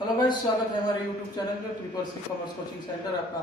Hello guys, स्वागत है हमारे यूट्यूब चैनल पे। Triple C commerce coaching centre आपका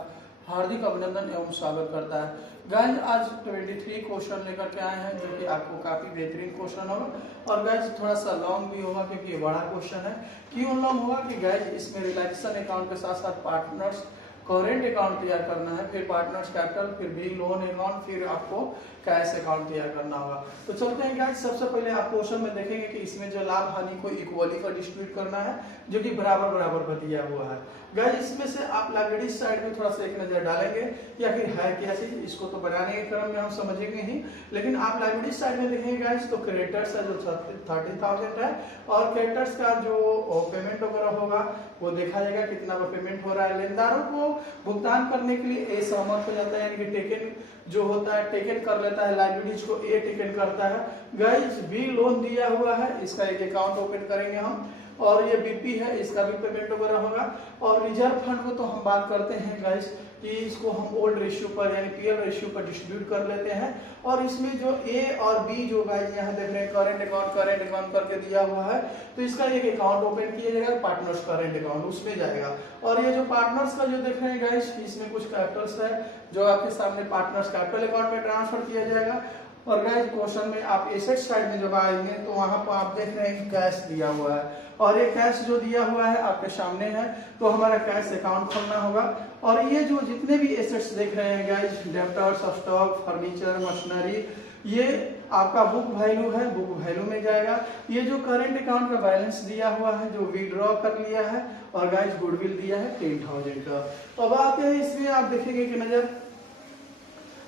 हार्दिक अभिनंदन एवं स्वागत करता है। गाइस आज 23 क्वेश्चन लेकर के आए हैं जो कि आपको काफी बेहतरीन क्वेश्चन होगा और गाइस थोड़ा सा लॉन्ग भी होगा क्योंकि ये बड़ा क्वेश्चन है। क्यों लॉन्ग होगा कि गाइस इसमें रिलैक्सेशन अकाउंट के साथ साथ पार्टनर्स करेंट अकाउंट तैयार करना है, फिर पार्टनर्स कैपिटल, फिर भी लोन अकाउंट, फिर आपको कैश अकाउंट तैयार करना होगा। तो चलते हैं गाइस, सबसे पहले आप क्वेश्चन में देखेंगे कि इसमें जो लाभ हानि को इक्वली का डिस्ट्रीब्यूट करना है जो कि बराबर बराबर पर दिया हुआ है। गाइस इसमें से आप लाइबिलिटी साइड में थोड़ा सा एक नजर डालेंगे या फिर है क्या चीज, इसको तो बनाने के क्रम में हम समझेंगे ही, लेकिन आप लाइबिलिटी साइड में देखेंगे गाइस तो क्रेडिटर्स है जो 30,000 है और क्रेडिटर्स का जो पेमेंट वगैरह होगा वो देखा जाएगा कितना पेमेंट हो रहा है। लेनदारों को भुगतान करने के लिए ए सहमत हो जाता है, यानी कि टेकन जो होता है टेकन कर लेता है, लाइबिलिटीज को ए टेकन करता है। गाइस बी लोन दिया हुआ है, इसका एक अकाउंट ओपन करेंगे हम, और ये बीपी है, इसका भी पेमेंट वगैरह होगा। और रिजर्व फंड को तो हम बात करते हैं गाइस कि इसको हम ओल्ड रेशियो पर यानी पीएल रेशियो पर डिस्ट्रीब्यूट कर लेते हैं। और इसमें जो ए और बी जो गाइस यहाँ देख रहे हैं करेंट अकाउंट करके दिया हुआ है, तो इसका एक अकाउंट ओपन किया जाएगा, पार्टनर्स करेंट अकाउंट, उसमें जाएगा। और ये जो पार्टनर्स का जो देख रहे हैं गाइस, इसमें कुछ कैपिटल्स है जो आपके सामने पार्टनर्स कैपिटल अकाउंट में ट्रांसफर किया जाएगा। और गाइस क्वेश्चन में आप एसेट साइड में जब आएंगे तो वहां पर आप देख रहे हैं कैश दिया हुआ है, और ये कैश जो दिया हुआ है आपके सामने है, तो हमारा कैश अकाउंट खोलना होगा। और ये जो जितने भी एसेट्स देख रहे हैं guys, debtors, stock, furniture, machinery, ये आपका बुक वैल्यू है, बुक वैल्यू में जाएगा। ये जो करंट अकाउंट का बैलेंस दिया हुआ है जो विड्रॉ कर लिया है, और गाइस गुडविल दिया है 10,000 का। तो अब आते हैं इसमें, आप देखेंगे कि नजर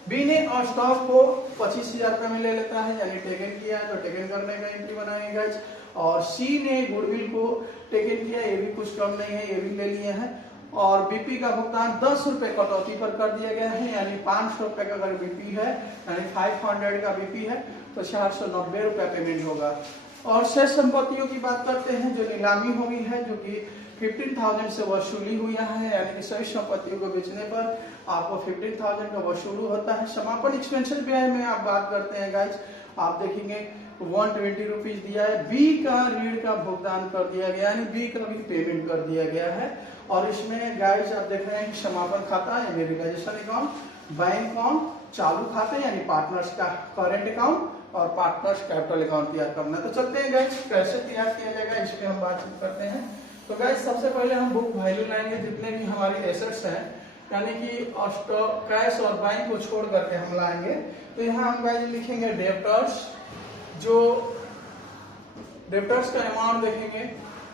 बी ने स्टॉक को 25,000 रुपए में ले लेता है, यानी टेकन किया है तो टेकन करने का एंट्री बनाएंगे गाइस। और सी ने गुडविल को टेकन किया, ये भी कुछ कम नहीं है, ये भी ले लिए हैं। और बीपी का भुगतान 10 रुपए कटौती पर कर दिया गया है, यानी 500 रुपए का अगर बीपी है, यानी 500 का बीपी है तो 490 रुपए पेमेंट होगा। और शेष संपत्तियों की बात करते हैं जो नीलामी हुई है, जो कि 15,000 से वसूली हुआ है, यानी कि सभी संपत्तियों को बेचने पर आपको 15,000 का वसूल होता है। समापन एक्सपेंशन व्यय में आप बात करते हैं गाइस, आप देखेंगे 120 रुपीज दिया है। बी का ऋण का भुगतान कर दिया गया, यानी बी का भी पेमेंट कर दिया गया है। और इसमें गाइस आप देख रहे हैं समापन खाता यानी रियलाइजेशन अकाउंट, बैंक अकाउंट, चालू खाते यानी पार्टनर्स का करेंट अकाउंट, और पार्टनर्स कैपिटल अकाउंट तैयार करना है। तो चलते हैं गाइस कैसे तैयार किया जाएगा इस पे हम बातचीत करते हैं। तो गाइस सबसे पहले हम बुक वैल्यू लाएंगे, जितने भी हमारे एसेट्स हैं, यानी कि स्टॉक, कैश और बैंक को छोड़ करके हम लाएंगे। तो यहाँ हम गाइस लिखेंगे डेब्टर्स, जो डेब्टर्स का अमाउंट देखेंगे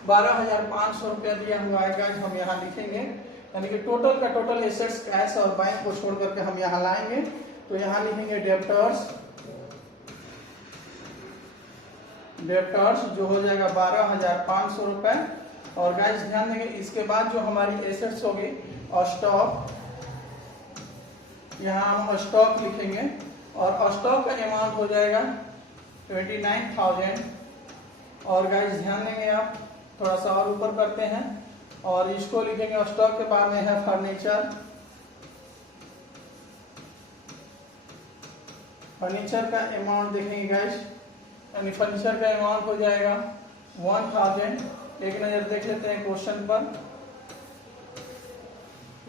12,500 रुपया दिया हुआ है गाइस, हम यहाँ लिखेंगे, यानी कि टोटल का टोटल एसेट्स कैश और बैंक को छोड़ करके हम यहाँ लाएंगे। तो यहाँ लिखेंगे डेब्टर्स जो हो जाएगा 12,500 रुपए। और गाइस ध्यान देंगे इसके बाद जो हमारी एसेट्स होगी स्टॉक, यहाँ हम स्टॉक लिखेंगे और स्टॉक का अमाउंट हो जाएगा 29,000। और गाइस ध्यान देंगे आप, थोड़ा सा और ऊपर करते हैं और इसको लिखेंगे, स्टॉक के बाद में है फर्नीचर, फर्नीचर का अमाउंट देखेंगे गाइस, यानी फर्नीचर का अमाउंट हो जाएगा 1,000। एक नजर देख लेते हैं क्वेश्चन पर,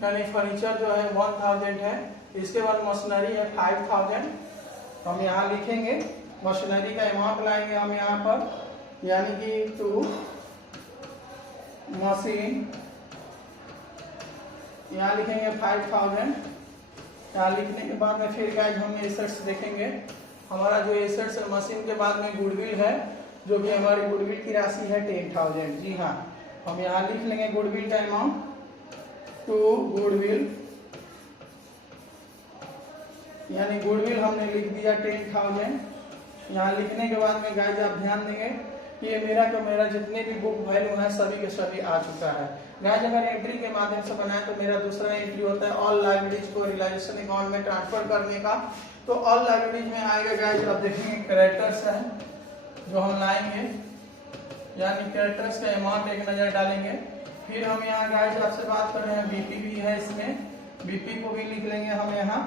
यानी फर्नीचर जो है 1,000 है। इसके बाद मशीनरी है 5,000, हम यहाँ लिखेंगे, मशीनरी का अमाउंट लाएंगे हम यहाँ पर, यानी कि टू मशीन, यहाँ लिखेंगे 5,000। यहाँ लिखने के बाद में फिर गाइस हम एसेट्स देखेंगे, हमारा जो एसेट्स है मशीन के बाद में गुडविल है, जो कि हमारी गुडविल की राशि है 10,000। जी हाँ, हम यहाँ लिख लेंगे गुडविल का अमाउंट टू गुडविल, यानी गुडविल हमने लिख दिया 10,000। यहाँ लिखने के बाद में गाइस आप ध्यान देंगे कि ये मेरा जितने भी बुक वैल्यू है सभी के सभी आ चुका है। गाइस अगर एंट्री के माध्यम से बनाए तो मेरा दूसरा एंट्री होता है ऑल लायबिलिटीज को रियलाइजेशन अकाउंट में ट्रांसफर करने का। तो ऑल लायबिलिटीज में आएगा गाइस, आप देखेंगे क्रेडिटर्स है जो हम लाएंगे, यानी क्रेडिटर्स का अमाउंट एक नजर डालेंगे। फिर हम यहाँ गाइस आपसे बात कर रहे हैं बीपी भी है, इसमें बीपी को भी लिख लेंगे हम यहाँ,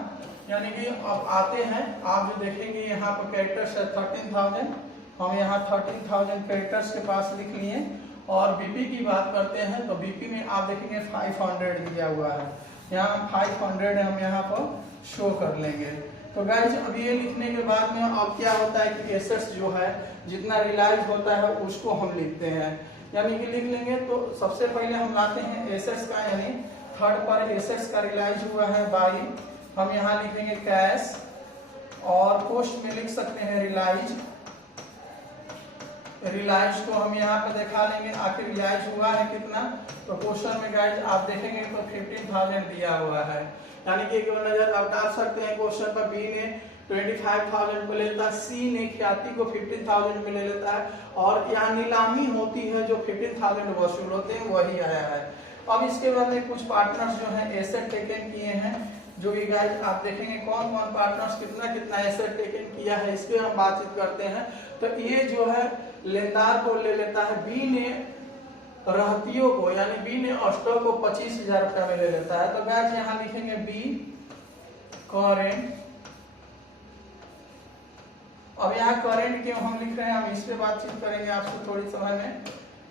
यानी कि अब आते हैं आप जो देखेंगे यहाँ पर क्रेडिटर्स है 13,000, हम यहाँ 13,000 क्रेडिटर्स के पास लिख लिए। और बीपी की बात करते हैं तो बीपी में आप देखेंगे 500 दिया हुआ है, यहाँ 500 हम यहाँ पर शो कर लेंगे। तो गाइज अब ये लिखने के बाद में अब क्या होता है कि एसेट्स जो है जितना रियलाइज होता है उसको हम लिखते हैं, यानी कि लिख लेंगे। तो सबसे पहले हम लाते हैं एसेट्स का, यानी थर्ड पर एसेट्स का रियलाइज हुआ है बाई, हम यहाँ लिखेंगे कैश, और पोस्ट में लिख सकते हैं रियलाइज। रियलाइज को हम यहाँ पे दिखा लेंगे आखिर रियलाइज हुआ है कितना। तो क्वेश्चन में गाइज आप देखेंगे तो 15,000 दिया हुआ है, यानी कि एक नजर आप डाल सकते हैं क्वेश्चन पर। बी ने 25,000 को लेता है, सी ने ख्याति को 15,000 में ले लेता है, और यहाँ नीलामी होती है जो 15,000 वसूल होते हैं वही आया है। अब इसके बाद में कुछ पार्टनर्स जो है एसेट टेकन किए हैं, जो कि गाइज आप देखेंगे कौन कौन पार्टनर्स कितना कितना एसेट टेकन किया है, इस पे हम बातचीत करते हैं। तो ये जो है लेनदार को ले लेता है, बी ने रहतियों को, यानी बी ने स्टॉक को 25,000 रुपया में ले लेता है। तो गाइज यहाँ लिखेंगे बी करेंट। अब यहाँ करेंट क्यों हम लिख रहे हैं, हम इस पे बातचीत करेंगे आपसे थोड़ी समय में।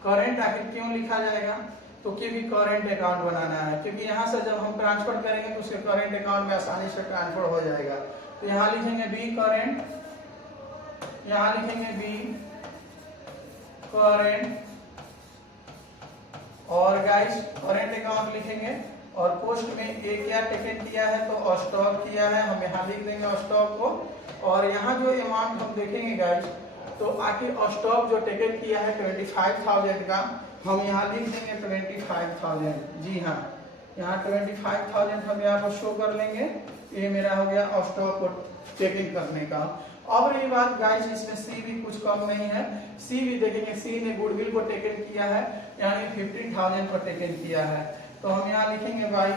करेंट आखिर क्यों लिखा जाएगा, तो क्योंकि करेंट अकाउंट बनाना है, क्योंकि यहाँ से जब हम ट्रांसफर करेंगे तो उसके करेंट अकाउंट में आसानी से ट्रांसफर हो जाएगा। तो यहाँ लिखेंगे बी करेंट, यहाँ लिखेंगे बी करेंट, और गाइस करेंट अकाउंट लिखेंगे, और पोस्ट में एक क्या टेकन किया है तो स्टॉक किया है, हम यहाँ लिख देंगे स्टॉक को। और यहाँ जो अमाउंट हम देखेंगे गाइस, तो आखिर स्टॉक जो टेकन किया है 25,000 का, हम यहाँ लिख देंगे 25,000। जी हाँ, यहाँ 25,000 हम यहाँ पर शो कर लेंगे। ये मेरा हो गया स्टॉक को टेकन करने का। अब रही बात गाइस, इसमें सी भी कुछ कम नहीं है, सी भी देखेंगे, सी ने गुडविल को टेकन किया है, यानी 15,000 को टेकन किया है। तो हम यहाँ लिखेंगे बाई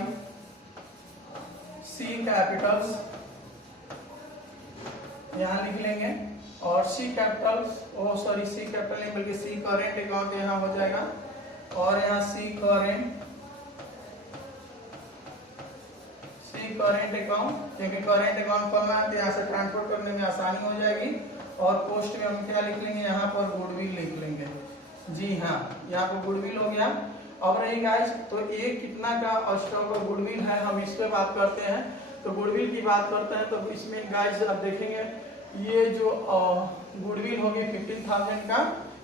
सी कैपिटल्स, यहाँ लिख लेंगे, और सी कैपिटल, सी कैपिटल नहीं बल्कि सी करेंट अकाउंट यहाँ हो जाएगा, और यहाँ सी करेंट अकाउंट, क्योंकि करेंट अकाउंट खोलना है तो यहाँ से ट्रांसफर करने में आसानी हो जाएगी। और पोस्ट में हम क्या लिख लेंगे, यहाँ पर गुडविल लिख लेंगे। जी हाँ, यहाँ पर गुडविल हो गया। अब रही गाइस, तो ये कितना का स्टॉक और गुडविल है, हम इस पे बात करते हैं। तो गुडविल की बात करते हैं, तो इसमें गाइस आप देखेंगे ये जो गुडविल होगी 15,000 का,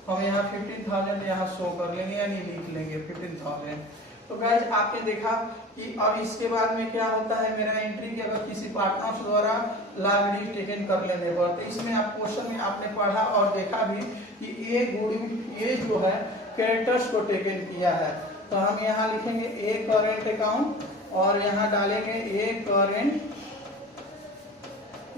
हम यहाँ 15,000 यहाँ शो कर लेंगे, यानी लिख लेंगे 15,000। तो गाइज आपने देखा कि अब इसके बाद में क्या होता है, मेरा एंट्री की अगर किसी पार्टनर्स द्वारा लायबिलिटी टेकन कर लेने पर, तो इसमें आप क्वेश्चन में आपने पढ़ा और देखा भी कि ये जो है क्रेडिटर्स को टेकन किया है। तो हम यहाँ लिखेंगे ए करेंट अकाउंट, और यहाँ डालेंगे ए करेंट,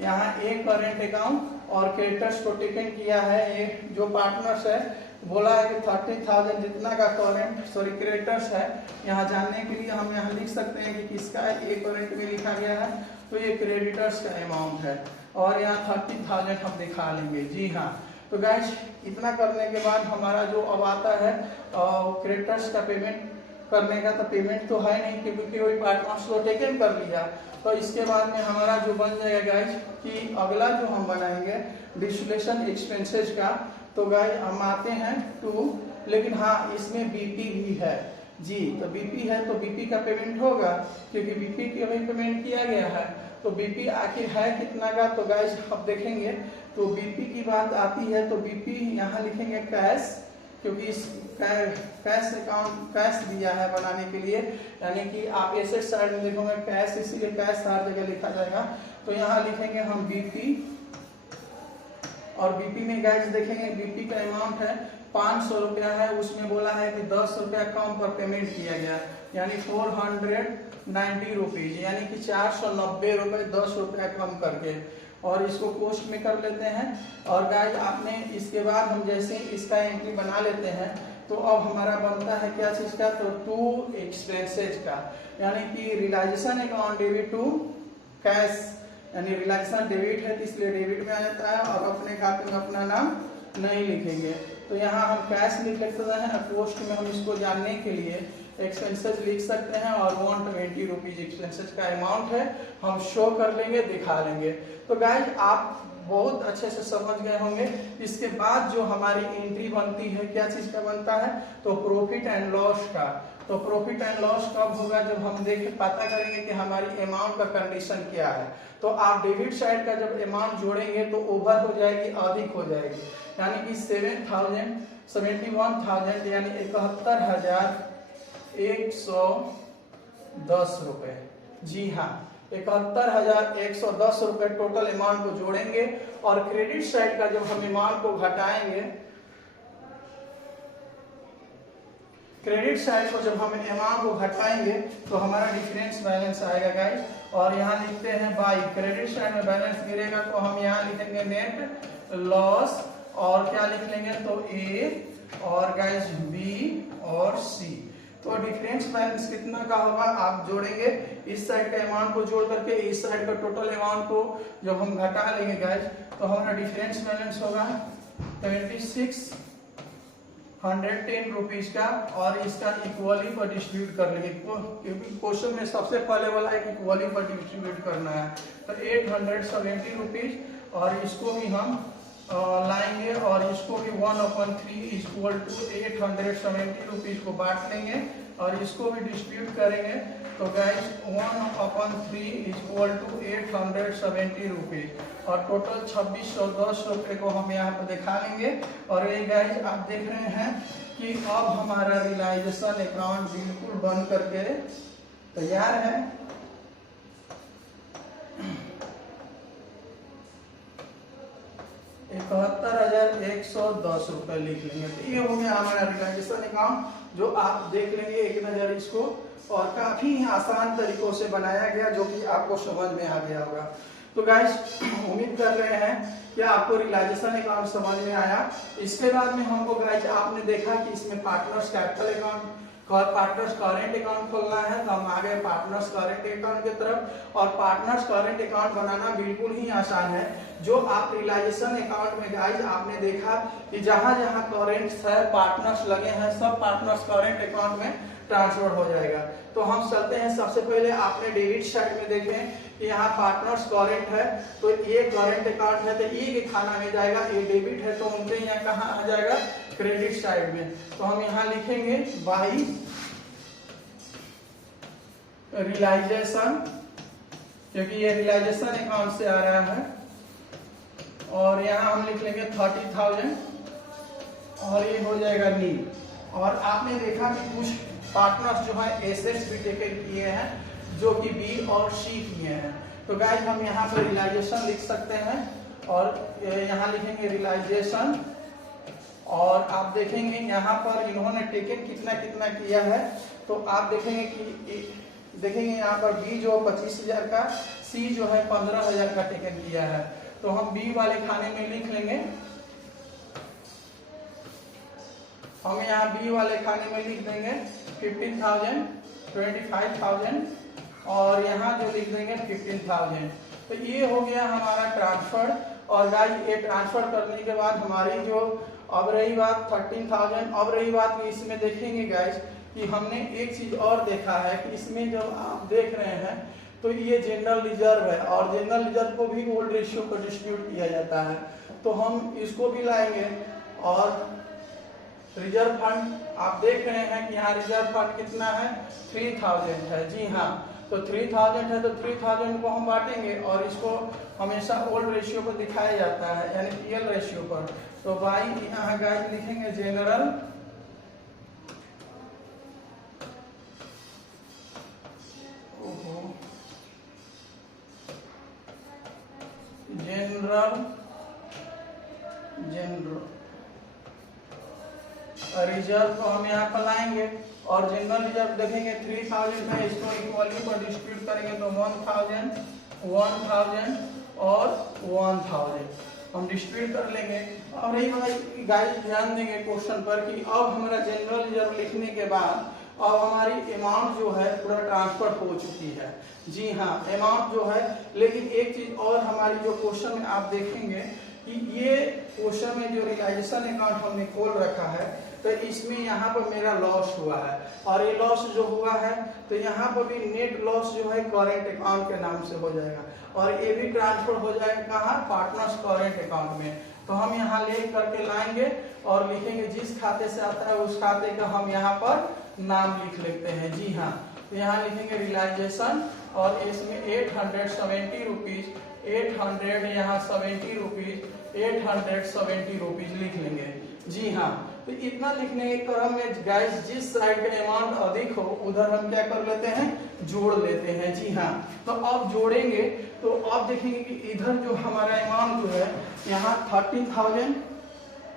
यहाँ ए करेंट अकाउंट, और क्रेडिटर्स को टेकन किया है ये जो पार्टनर्स है, बोला है कि 30,000 जितना का क्रेडिटर्स है। यहाँ जानने के लिए हम यहाँ लिख सकते हैं कि किसका ए करेंट में लिखा गया है, तो ये क्रेडिटर्स का अमाउंट है, और यहाँ 30,000 हम दिखा लेंगे। जी हाँ, तो गाइस इतना करने के बाद हमारा जो अब आता है क्रेडिटर्स का पेमेंट करने का, तो पेमेंट तो है नहीं क्योंकि कोई पार्टनर्स को टेकन कर लिया। तो इसके बाद में हमारा जो बन जाएगा गाइस कि अगला जो हम बनाएंगे डिस्ट्रीब्यूशन एक्सपेंसेस का। तो गाइस हम आते हैं टू, लेकिन हाँ इसमें बीपी भी है जी। तो बीपी है तो बीपी का पेमेंट होगा, क्योंकि बीपी की अभी पेमेंट किया गया है। तो बीपी आखिर है कितना का, तो गाइस अब देखेंगे। तो बीपी की बात आती है तो बीपी यहाँ लिखेंगे कैश, क्योंकि इस कैश अकाउंट कैश दिया है बनाने के लिए, यानी कि आप एसेट साइड में देखोगे कैश, इसीलिए कैश हर जगह लिखा जाएगा। तो यहाँ लिखेंगे हम बीपी, और बीपी में गाइस देखेंगे बीपी का अमाउंट है 500 रुपया है, उसमें बोला है कि 10 रुपया कम पर पेमेंट किया गया, यानी 490 रुपीज, यानी कि 490 रुपये 10 रुपया कम करके, और इसको पोस्ट में कर लेते हैं। और गाइस आपने इसके बाद हम जैसे इसका एंट्री बना लेते हैं, तो अब हमारा बनता है क्या चीज का, तो टू एक्सपेंसेज का, यानी कि realisation account debit to cash, यानी रियलाइजेशन डेबिट है तो इसलिए डेबिट में आ जाता है, और अपने खाते में अपना नाम नहीं लिखेंगे। तो यहाँ हम कैश लिख लेते हैं, पोस्ट में हम इसको जानने के लिए एक्सपेंसेस लिख सकते हैं, और 120 रुपीज एक्सपेंसेस का अमाउंट है, हम शो कर लेंगे, दिखा लेंगे। तो गाइस आप बहुत अच्छे से समझ गए होंगे। इसके बाद जो हमारी एंट्री बनती है, क्या चीज का बनता है, तो प्रॉफिट एंड लॉस का। तो प्रॉफिट एंड लॉस कब होगा, जब हम पता करेंगे कि हमारी अमाउंट का कंडीशन क्या है। तो आप डेबिट साइड का जब अमाउंट जोड़ेंगे तो ओवर हो जाएगी, अधिक हो जाएगी, यानी कि 71,000 यानी 71,110 रुपए। जी हाँ, 71,110 रुपए टोटल अमाउंट को जोड़ेंगे और क्रेडिट साइड का जब हम अमाउंट को घटाएंगे, क्रेडिट साइड को जब हम अमाउंट को घटाएंगे तो हमारा डिफरेंस बैलेंस आएगा गाइस। और यहाँ लिखते हैं बाई, क्रेडिट साइड में बैलेंस गिरेगा तो हम यहाँ लिखेंगे नेट लॉस, और क्या लिख लेंगे तो ए, और गाइस बी और सी। तो डिफरेंस बैलेंस कितना का होगा, आप जोड़ेंगे इस साइड का अमाउंट को जोड़ करके इस साइड का टोटल अमाउंट को जब हम घटा लेंगे गाइस तो हमारा डिफरेंस बैलेंस होगा 2610 रुपीज का, और इसका इक्वली पर डिस्ट्रीब्यूट कर लेंगे, क्योंकि क्वेश्चन में सबसे पहले वाला है कि इक्वली पर डिस्ट्रीब्यूट करना है। तो 870 रुपीज, और इसको भी हम लाएंगे और इसको भी 1/3 इक्वल टू 870 रुपीज को बांट लेंगे और इसको भी डिस्ट्रीब्यूट करेंगे। तो गाइस 1/3 इक्वल टू 870 रुपीज, और टोटल 2610 रुपए को हम यहाँ पर दिखा लेंगे। और ये गाइस आप देख रहे हैं कि अब हमारा रियलाइजेशन अकाउंट बिल्कुल बन करके तैयार है। 71,110 रुपए लिख लेंगे। तो ये हो गया हमारा रियलाइजेशन अकाउंट, जो आप देख लेंगे एक नजर इसको, और काफी आसान तरीकों से बनाया गया, जो कि आपको समझ में आ गया होगा। तो गाइस उम्मीद कर रहे हैं कि आपको रियलाइजेशन अकाउंट समझ में आया। इसके बाद में हमको गाइस आपने देखा कि इसमें partners capital account, partners current account खोलना है, तो हम आ गए पार्टनर्स करेंट अकाउंट की तरफ। और पार्टनर्स करेंट अकाउंट बनाना बिल्कुल ही आसान है। जो आप रियलाइजेशन अकाउंट में गाइस आपने देखा कि जहां जहां करेंट्स है, पार्टनर्स लगे हैं, सब पार्टनर्स करेंट अकाउंट में ट्रांसफर हो जाएगा। तो हम चलते हैं, सबसे पहले आपने डेबिट साइड में देखें कि यहाँ पार्टनर्स करेंट है, तो ये करेंट अकाउंट है तो ये के खाना में जाएगा, ये डेबिट है तो उनके यहाँ कहाँ आ जाएगा, क्रेडिट साइड में। तो हम यहाँ लिखेंगे बाई रियलाइजेशन, क्योंकि ये रियलाइजेशन अकाउंट से आ रहा है, और यहाँ हम लिख लेंगे 30,000, और ये हो जाएगा नील। और आपने देखा कि कुछ पार्टनर्स जो है एसेट्स भी टेकन किए हैं, जो कि बी और सी किए हैं। तो गाइस हम यहाँ पर रियलाइजेशन लिख सकते हैं, और यहाँ लिखेंगे रियलाइजेशन, और आप देखेंगे यहाँ पर इन्होंने टेकन कितना कितना किया है। तो आप देखेंगे कि यहाँ पर बी जो 25,000 का, सी जो है 15,000 का टेकन किया है। तो हम बी वाले खाने में लिख लेंगे, हम यहाँ बी वाले खाने में लिख देंगे 15,000, 25,000, और यहाँ जो लिख देंगे 15,000। तो ये हो गया हमारा ट्रांसफर। और गाइस ये ट्रांसफर करने के बाद हमारी जो अब रही बात 13,000, अब रही बात कि इसमें देखेंगे गाइस कि हमने एक चीज और देखा है कि इसमें जब आप देख रहे हैं तो ये जनरल रिजर्व है, और जनरल रिजर्व को भी ओल्ड रेशियो पर डिस्ट्रीब्यूट किया जाता है। तो हम इसको भी लाएंगे, और रिजर्व फंड आप देख रहे हैं कि यहाँ रिजर्व फंड कितना है, 3,000 है। जी हाँ, तो 3,000 है तो 3,000 को हम बांटेंगे, और इसको हमेशा ओल्ड रेशियो पर दिखाया जाता है, यानी पीएल रेशियो पर। तो बाई यहाँ गाइस लिखेंगे जनरल रिजर्व को हम यहाँ पर लाएंगे, और जनरल रिजर्व देखेंगे 3,000 है, इसको इक्वली पर डिस्ट्रीब्यूट करेंगे तो 1,000, 1,000 और 1,000 हम डिस्ट्रीब्यूट कर लेंगे। और यही गाइस ध्यान देंगे क्वेश्चन पर कि अब हमारा जनरल रिजर्व लिखने के बाद अब हमारी अमाउंट जो है पूरा ट्रांसफर हो चुकी है। जी हाँ, अमाउंट जो है, लेकिन एक चीज और हमारी जो क्वेश्चन में आप देखेंगे कि ये क्वेश्चन में जो रियलाइजेशन अकाउंट हमने खोल रखा है, तो इसमें यहाँ पर मेरा लॉस हुआ है, और ये लॉस जो हुआ है तो यहाँ पर भी नेट लॉस जो है करेंट अकाउंट के नाम से हो जाएगा, और ये भी ट्रांसफर हो जाएगा कहाँ, पार्टनर्स करेंट अकाउंट में। तो हम यहाँ ले करके लाएंगे और लिखेंगे जिस खाते से आता है उस खाते का हम यहाँ पर नाम लिख लेते हैं। जी हाँ, तो यहाँ लिखेंगे रियलाइजेशन, और इसमें 870 रुपीज, 800 यहाँ 70 रुपीज, 870 रुपीज लिख लेंगे। जी हाँ, तो इतना लिखने के क्रम में गाइस जिस साइड का अमाउंट अधिक हो उधर हम क्या कर लेते हैं, जोड़ लेते हैं। जी हाँ, तो अब जोड़ेंगे तो अब देखेंगे कि इधर जो हमारा अमाउंट जो है यहाँ 13,000,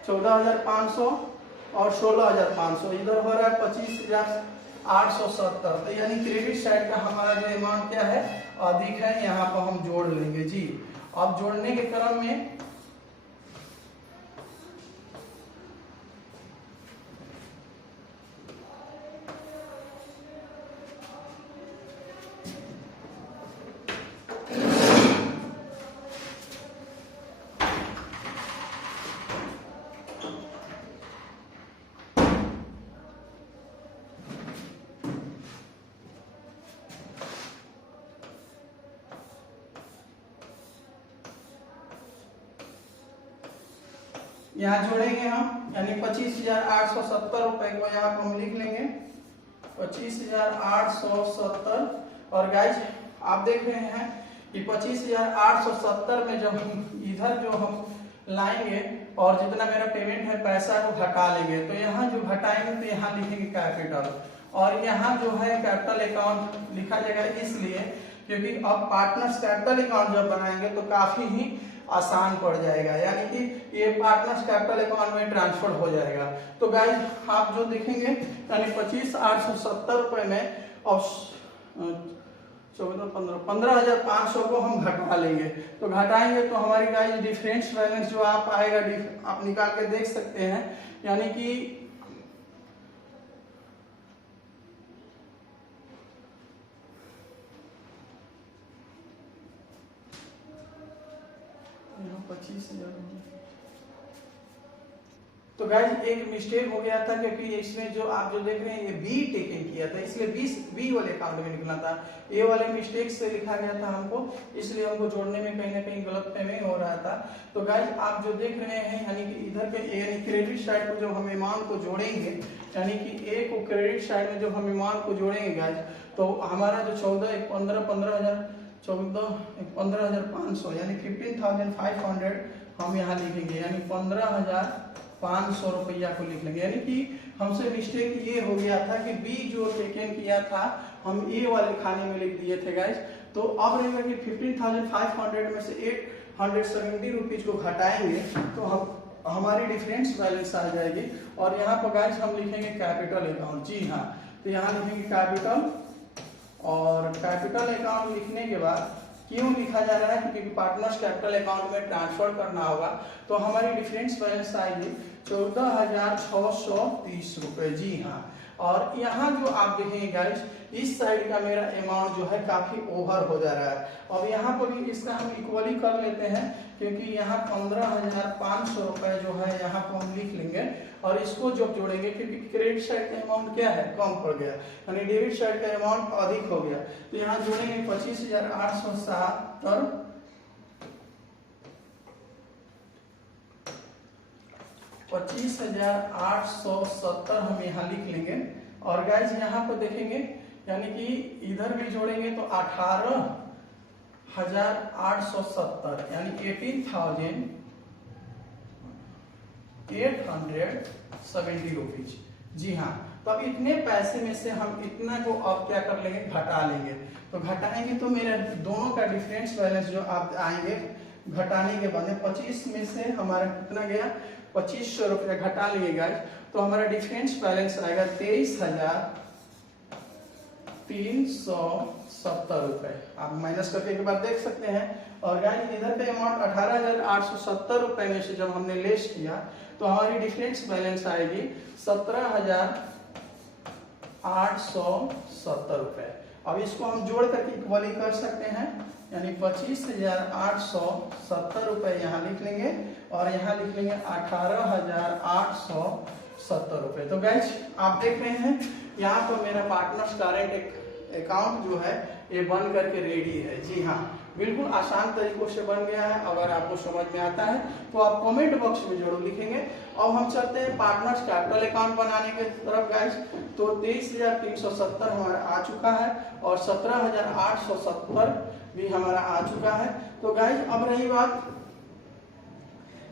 14,500 और 16,500, इधर हो रहा है 25,870। तो यानी क्रेडिट साइड का हमारा जो अमाउंट क्या है, अधिक है, यहाँ पर हम जोड़ लेंगे। जी, अब जोड़ने के क्रम में यहाँ जोड़ेंगे हम, यानी 25,870 रुपए को यहाँ पर हम लिख लेंगे 25,870। और गाइज आप देख रहे हैं कि 25,870 में जब हम इधर जो हम लाएंगे और जितना मेरा पेमेंट है पैसा को घटा लेंगे, तो यहाँ जो घटाएंगे तो यहाँ लिखेंगे कैपिटल, और यहाँ जो है कैपिटल अकाउंट लिखा जाएगा इसलिए क्योंकि अब पार्टनर्स कैपिटल अकाउंट जब बनाएंगे तो काफी ही आसान पड़ जाएगा, यानी कि ये पार्टनर्स कैपिटल अकाउंट में ट्रांसफर हो जाएगा। तो गाइज आप जो देखेंगे यानी 25,870 रुपए में और 15,500 को हम घटा लेंगे। तो घटाएंगे तो हमारी गाइज डिफरेंस बैलेंस जो आप आएगा आप निकाल के देख सकते हैं, यानी कि 25,000। तो गाइज एक मिस्टेक हो गया था क्योंकि इसमें जो आप जो देख रहे हैं ये बी टेकन किया था, इसलिए बी वाले अकाउंट में निकला था, ए वाले मिस्टेक से लिखा गया था हमको, इसलिए हमको जोड़ने में कहीं ना कहीं गलत पेमेंट हो रहा था। तो गाइज आप जो देख रहे हैं यानी कि इधर के यानी क्रेडिट साइड को जब हम अमाउंट को जोड़ेंगे, यानी कि ए को क्रेडिट साइड में जब हम अमाउंट को जोड़ेंगे गाइज, तो हमारा जो 15,500 यानी 15,500 हम यहाँ लिखेंगे, यानी 15,500 रुपया को लिख लेंगे। यानी कि हमसे मिस्टेक ये हो गया था कि बी जो टेकन किया था हम ए वाले खाने में लिख दिए थे गाइज। तो अब रहेगा कि 15,500 में से 870 रुपीज को घटाएंगे तो हम हमारी डिफरेंस बैलेंस आ जाएगी, और यहाँ पर गाइज हम लिखेंगे कैपिटल अकाउंट। जी हाँ, तो यहाँ लिखेंगे कैपिटल, और कैपिटल अकाउंट लिखने के बाद क्यों लिखा जा रहा है, क्योंकि पार्टनर्स कैपिटल अकाउंट में ट्रांसफर करना होगा। तो हमारी डिफरेंस बैलेंस आएगी 14,630 रुपए। जी हाँ, और यहाँ जो आप देखेंगे गाइस इस साइड का मेरा अमाउंट जो है काफी ओवर हो जा रहा है। अब यहाँ पर भी इसका हम इक्वली कर लेते हैं, क्योंकि यहाँ 15,500 रुपए जो है यहाँ पर हम लिख लेंगे, और इसको जब जोड़ेंगे क्योंकि क्रेडिट साइड का अमाउंट क्या है, कम पड़ गया, यानी डेबिट साइड का अमाउंट अधिक हो गया। तो यहाँ जोड़ेंगे 25,807 और 25,870 हम यहाँ लिख लेंगे। और गाइज यहाँ पर देखेंगे यानी कि इधर भी जोड़ेंगे तो 18,870 यानी 18,870 रुपीज। जी हाँ, तो अब इतने पैसे में से हम इतना को अब क्या कर लेंगे, घटा लेंगे। तो घटाएंगे तो मेरे दोनों का डिफरेंस बैलेंस जो आप आएंगे घटाने के बाद 25 में से हमारा कितना गया, 2500 रुपया घटा लिए गाइस, तो हमारा डिफरेंस बैलेंस आएगा 23,370 रुपए। आप माइनस करके एक बार देख सकते हैं। और गाइस इधर पे अमाउंट 18,870 रुपए में से जब हमने लेस किया तो हमारी डिफरेंस बैलेंस आएगी 17,870 रुपए। अब इसको हम जोड़ करके इक्वली कर सकते हैं, यानी 25,870 रुपए यहाँ लिख लेंगे और यहाँ लिख लेंगे 18,870 ₹70। तो गाइज आप देख रहे हैं यहाँ पर मेरा पार्टनर्स करेंट अकाउंट जो है ये बन करके रेडी है। जी हाँ, बिल्कुल आसान तरीकों से बन गया है। अगर आपको समझ में आता है तो आप कमेंट बॉक्स में जरूर लिखेंगे। अब हम चलते हैं पार्टनर्स कैपिटल अकाउंट बनाने के तरफ गाइज। तो 23,370 हमारा आ चुका है और 17,870 भी हमारा आ चुका है। तो गाइज अब रही बात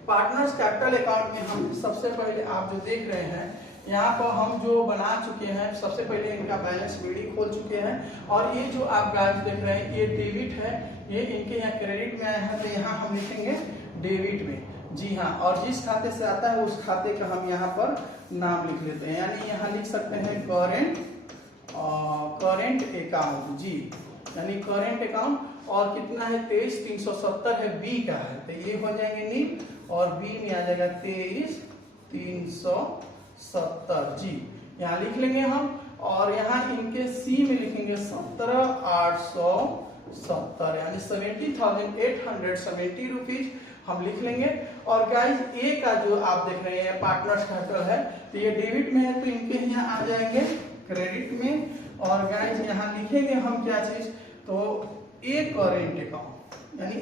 पार्टनर्स कैपिटल अकाउंट में, हम सबसे पहले आप जो देख रहे हैं यहाँ पर हम जो बना चुके हैं, सबसे पहले इनका बैलेंस वीडी खोल चुके हैं। और ये जो आप गाइस देख रहे हैं ये डेबिट है, ये इनके यहाँ क्रेडिट में आया है, तो यहाँ हम लिखेंगे डेबिट में। जी हाँ, और जिस खाते से आता है उस खाते का हम यहाँ पर नाम लिख लेते हैं, यानी यहाँ लिख सकते हैं करेंट अकाउंट। जी, यानी करेंट अकाउंट। और कितना है 23,370 है, बी का है, तो ये हो जाएंगे नील, और बी में आ जाएगा 23,370। जी, यहाँ लिख लेंगे हम। और यहाँ इनके सी में लिखेंगे 17,870, यानी 70,870 रुपीज हम लिख लेंगे। और गाइज ए का जो आप देख रहे हैं पार्टनर्स कैपिटल है, तो ये डेबिट में है, तो इनके यहाँ आ जाएंगे क्रेडिट में। और गाइज यहाँ लिखेंगे हम क्या चीज, तो ए करेंट अकाउंट, यानी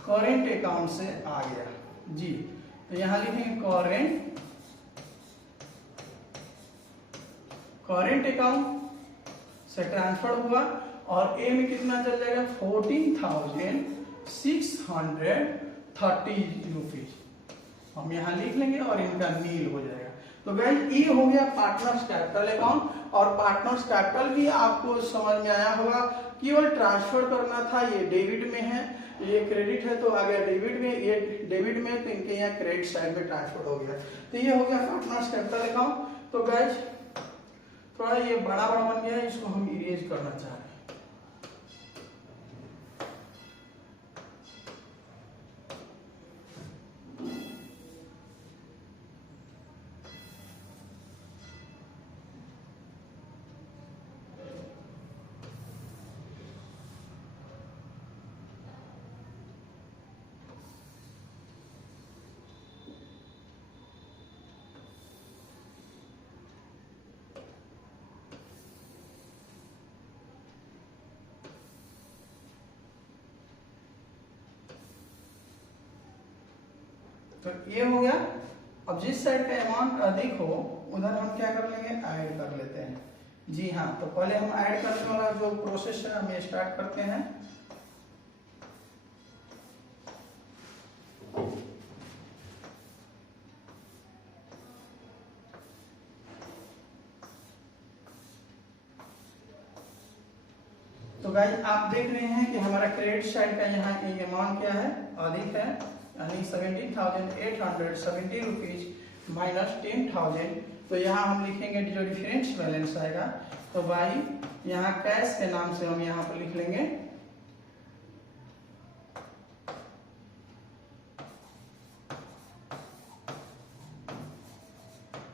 करेंट अकाउंट से आ गया। जी, तो यहाँ लिखेंगे करेंट अकाउंट से ट्रांसफर हुआ। और ए में कितना चल जाएगा 14,630 रुपीज हम यहाँ लिख लेंगे और इनका नील हो जाएगा। तो गाइस ये हो गया पार्टनर्स कैपिटल अकाउंट। और पार्टनर्स कैपिटल भी आपको समझ में आया होगा, केवल ट्रांसफर करना था। ये डेबिट में है, ये क्रेडिट है, तो आ गया डेबिट में, ये डेबिट में, तो इनके यहाँ क्रेडिट साइड में ट्रांसफर हो गया। तो ये हो गया पार्टनर्स कैपिटल अकाउंट। तो गाइस थोड़ा ये बड़ा बन गया है, इसको हम इरेज करना चाह रहे हैं। तो ये हो गया। अब जिस साइड का अमाउंट अधिक हो उधर हम क्या कर लेंगे, ऐड कर लेते हैं। जी हाँ, तो पहले हम ऐड करने वाला जो प्रोसेस है हम स्टार्ट करते हैं। तो गाइस आप देख रहे हैं कि हमारा क्रेडिट साइड का यहाँ अमाउंट क्या है, अधिक है, यानी 17,870 रुपीज माइनस 10,000। तो यहाँ हम लिखेंगे जो डिफरेंस बैलेंस आएगा, तो भाई यहाँ कैश के नाम से हम यहाँ पर लिख लेंगे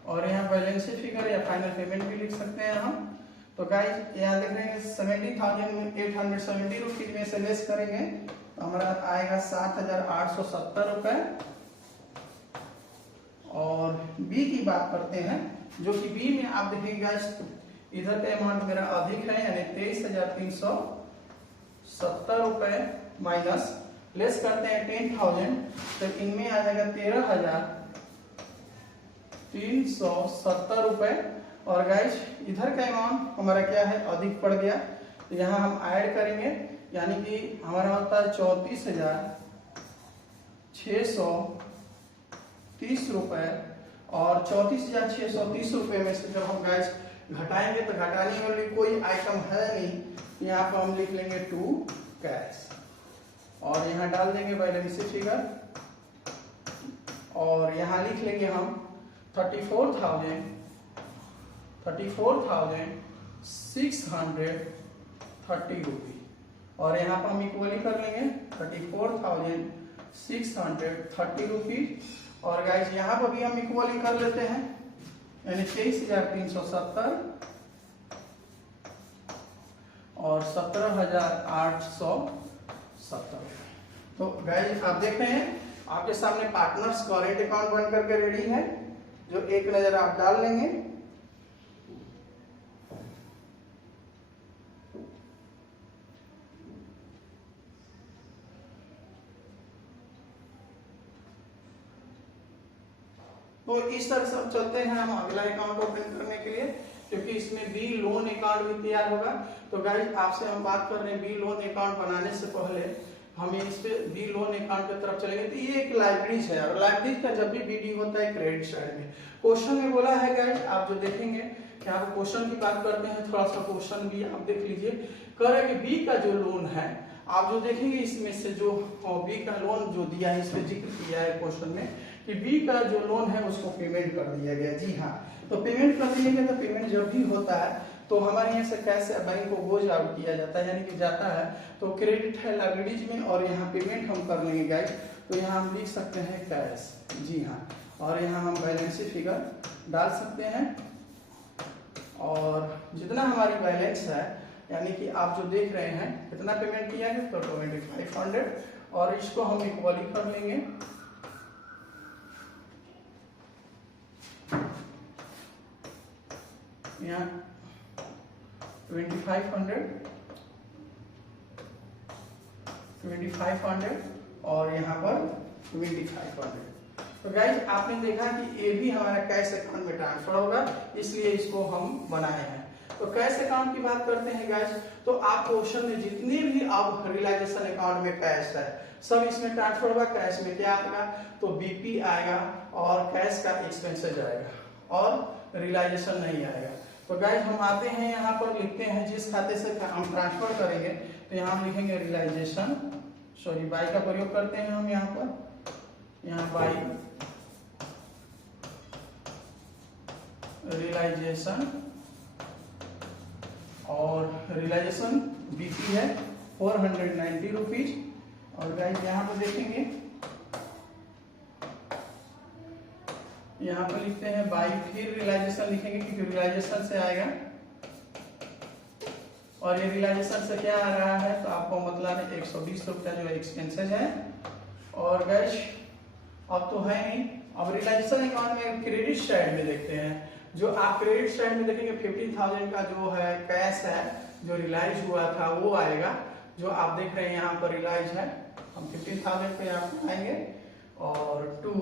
और यहाँ बैलेंस फिगर या फाइनल पेमेंट भी लिख सकते हैं हम। तो गाइस यहाँ देख रहे हैं 70,870 रुपीज में से लेस करेंगे तो हमारा आएगा 7,870 रुपए। और बी की बात करते हैं, जो कि बी में आप देखेंगे गाइस इधर का अमाउंट मेरा अधिक है, यानी 23,370 रुपए माइनस लेस करते हैं 10,000, तो इनमें आ जाएगा 13,370 रुपए। और गाइस इधर का अमाउंट हमारा क्या है, अधिक पड़ गया, तो यहाँ हम ऐड करेंगे, यानी कि हमारा होता है 34,630 रुपए। और 34,630 रुपए में से जब हम गाइस घटाएंगे तो घटाने वाली कोई आइटम है नहीं, यहाँ पर हम लिख लेंगे टू कैश और यहाँ डाल देंगे बैलेंस फिगर। और यहाँ लिख लेंगे हम 34,630 रुपीज। और यहाँ पर हम इक्वली कर लेंगे 34,630 रुपीज। और गाइस यहाँ पर भी हम इक्वली कर लेते हैं, यानी 23,370 और 17,870। तो गाइस आप देख रहे हैं आपके सामने पार्टनर्स करेंट अकाउंट बन करके रेडी है। जो एक नजर आप डाल लेंगे। तो इस तरह से चलते हैं हम अगला अकाउंट ओपन करने के लिए, क्योंकि इसमें बी लोन अकाउंट भी तैयार होगा। तो गाइस आपसे हम बात कर रहे हैं बी लोन अकाउंट बनाने से पहले हमें इस पे बी लोन अकाउंट की तरफ चलेंगे। तो ये एक लाइब्रेरीज है और लाइब्रेरीज का जब भी बीडी होता है क्रेडिट साइड में क्वेश्चन में बोला है गाइस, आप जो देखेंगे कि आप क्वेश्चन की बात करते हैं, थोड़ा सा क्वेश्चन भी आप देख लीजिए। कह रहे हैं कि बी का जो लोन है, आप जो देखेंगे इसमें से जो बी का लोन जो दिया है, इस पे जिक्र किया है क्वेश्चन में कि बी का जो लोन है उसको पेमेंट कर दिया गया। जी हाँ, तो पेमेंट कर दिया गया। तो पेमेंट जब भी होता है तो हमारे यहाँ से कैश बैंक को गोज आउट किया जाता है, यानी कि जाता है। तो क्रेडिट है लाइब्रेरीज में और यहाँ पेमेंट हम कर लेंगे गाइस। तो यहाँ हम लिख सकते हैं कैश। जी हाँ, और यहाँ हम बैलेंस फिगर डाल सकते हैं और जितना हमारी बैलेंस है, यानी कि आप जो देख रहे हैं कितना पेमेंट किया है, तो 2500 और इसको हम इक्वली कर लेंगे। यहाँ 2500 और यहाँ पर 2500। तो गाइज आपने देखा कि ये भी हमारा कैश अकाउंट में ट्रांसफर होगा, इसलिए इसको हम बनाए हैं। तो कैश अकाउंट की बात करते हैं गाइज, तो आप क्वेश्चन में जितने भी अब रियलाइजेशन अकाउंट में कैश है सब इसमें ट्रांसफर होगा। कैश में क्या आएगा, तो बीपी आएगा और कैश का एक्सपेंसेस आएगा और रियलाइजेशन नहीं आएगा। तो गाइज हम आते हैं यहाँ पर लिखते हैं जिस खाते से हम ट्रांसफर करेंगे, तो यहाँ हम लिखेंगे रियलाइजेशन, सॉरी बाई का प्रयोग करते हैं हम यहाँ पर, यहाँ बाई रियलाइजेशन और रियलाइजेशन बीपी है 490 रुपीज। और गाइज यहाँ पर देखेंगे, यहाँ पर लिखते हैं बाई, फिर रियलाइजेशन लिखेंगे क्योंकि रियलाइजेशन से आएगा और ये रियलाइजेशन से क्या आ रहा है, तो आपको मतलब है 120 रुपया जो एक्सपेंसेस है। और गाइज अब तो है नहीं, अब रियलाइजेशन अकाउंट में क्रेडिट साइड में देखते हैं। जो आप क्रेडिट साइड में देखेंगे 15,000 का जो है कैश है जो रियलाइज हुआ था वो आएगा। जो आप देख रहे हैं यहाँ पर रियलाइज है, हम 15,000 पे यहाँ पर आएंगे और 2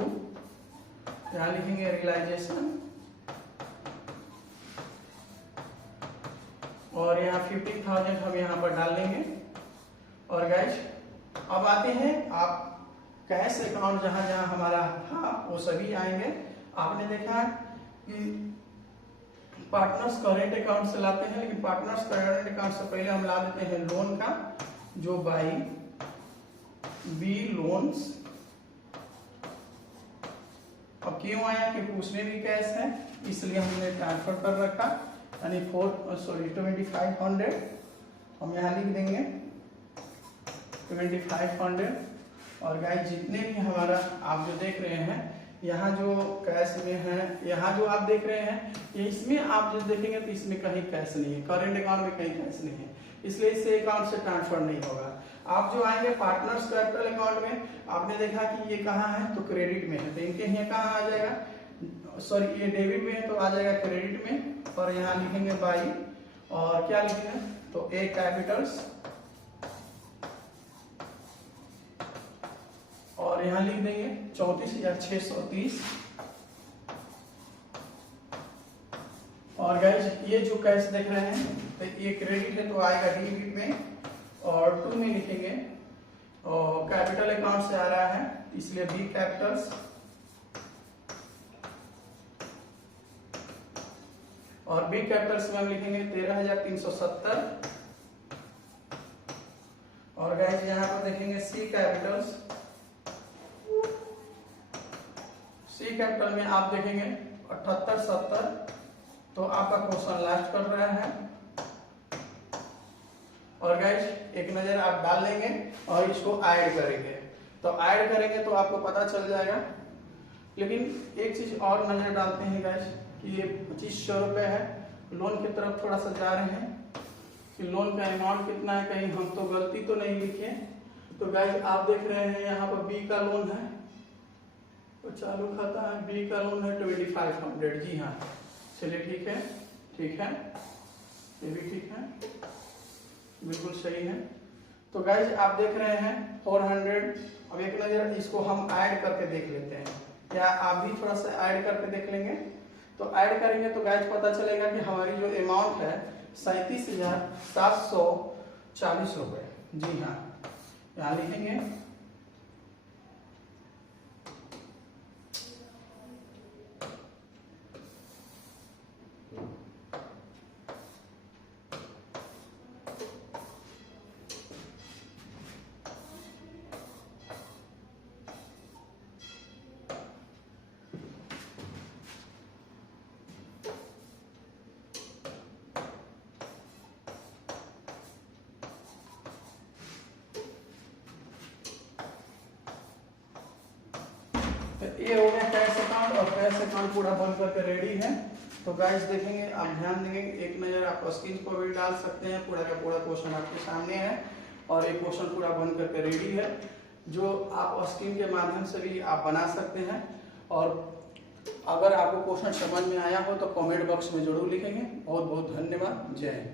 यहाँ लिखेंगे रियलाइजेशन और यहाँ 15,000 हम यहाँ पर डाल लेंगे। और गाइज अब आते हैं आप कैश अकाउंट जहां जहां हमारा था वो सभी आएंगे। आपने देखा कि पार्टनर्स करेंट अकाउंट से लाते हैं, लेकिन पार्टनर्स करेंट अकाउंट से पहले हम ला देते हैं लोन का, जो बाई बी लोन्स। अब क्यों आया, क्योंकि उसमें भी कैश है इसलिए हमने ट्रांसफर कर रखा, यानी 2500 हम यहाँ लिख देंगे 2500। और गाइस जितने भी हमारा आप जो देख रहे हैं यहाँ जो कैश में है, यहाँ जो आप देख रहे हैं ये इसमें आप जो देखेंगे तो इसमें कहीं कैश नहीं है, करेंट अकाउंट में कहीं कैश नहीं है, इसलिए इसे अकाउंट से ट्रांसफर नहीं होगा। आप जो आएंगे पार्टनर्स कैपिटल अकाउंट में, आपने देखा कि ये कहाँ है, तो क्रेडिट में है, तो इनके यहाँ कहाँ आ जाएगा, सॉरी ये डेबिट में है तो आ जाएगा क्रेडिट में। और यहाँ लिखेंगे बाई और क्या लिखेंगे, तो ए कैपिटल्स और यहाँ लिख देंगे 34,630। और गाइज ये जो कैश देख रहे हैं तो ये क्रेडिट है तो आएगा डेबिट में, और 2 में लिखेंगे और कैपिटल अकाउंट से आ रहा है इसलिए बी कैपिटल्स और बी कैपिटल्स में हम लिखेंगे 13,370। और गाइज यहाँ पर देखेंगे सी कैपिटल्स, सी कैपिटल में आप देखेंगे 7870। तो आपका क्वेश्चन लास्ट कर रहा है। और गाइज एक नजर आप डाल लेंगे और इसको ऐड करेंगे, तो ऐड करेंगे तो आपको पता चल जाएगा। लेकिन एक चीज और नजर डालते हैं गाइज कि ये 2500 रुपए है, लोन की तरफ थोड़ा सा जा रहे हैं कि लोन का अमाउंट कितना है, कहीं हम तो गलती तो नहीं लिखे। तो गाइज आप देख रहे हैं यहाँ पर बी का लोन है तो चालू खाता है, बी का लोन है 2500। जी हाँ, चलिए ठीक है, ठीक है, ये भी ठीक है, बिल्कुल सही है। तो गाइज आप देख रहे हैं 400। अब एक नजर इसको हम ऐड करके देख लेते हैं, क्या आप भी थोड़ा सा ऐड करके देख लेंगे? तो ऐड करेंगे तो गाइज पता चलेगा कि हमारी जो अमाउंट है 37,740 रुपए। जी हाँ, यहाँ लिखेंगे ये हो गया कैश अकाउंट, और कैश अकाउंट पूरा बन करके रेडी है। तो गाइस देखेंगे, आप ध्यान देंगे, एक नज़र आप स्क्रीन पर भी डाल सकते हैं, पूरा का पूरा क्वेश्चन आपके सामने है और एक क्वेश्चन पूरा बन करके रेडी है, जो आप स्क्रीन के माध्यम से भी आप बना सकते हैं। और अगर आपको क्वेश्चन समझ में आया हो तो कमेंट बॉक्स में जरूर लिखेंगे। बहुत बहुत धन्यवाद, जय हिंद।